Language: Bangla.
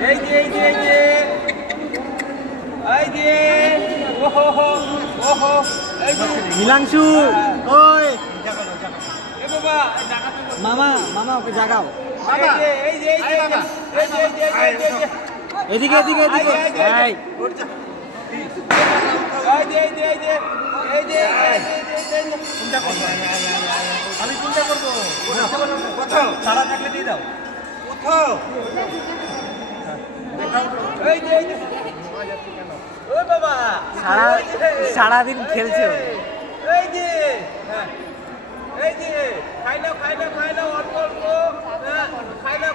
এই যে এই যে এই যে এই যে ওহো ওহো এই যে নীলাংশু ওই এ বাবা মামা মামা ওকে জাগাও বাবা এই যে এই যে এই যে এই যে এদিকে এদিকে এদিকে এই এই যে এই যে এই যে এই যে চিন্তা করব আমি চিন্তা করব কোথাও সারা থাকলে দিয়ে দাও কোথাও এই যে এই যে ও বাবা সারা দিন খেলছে এই যে এই যে খাই নাও অল্প অল্প খাই নাও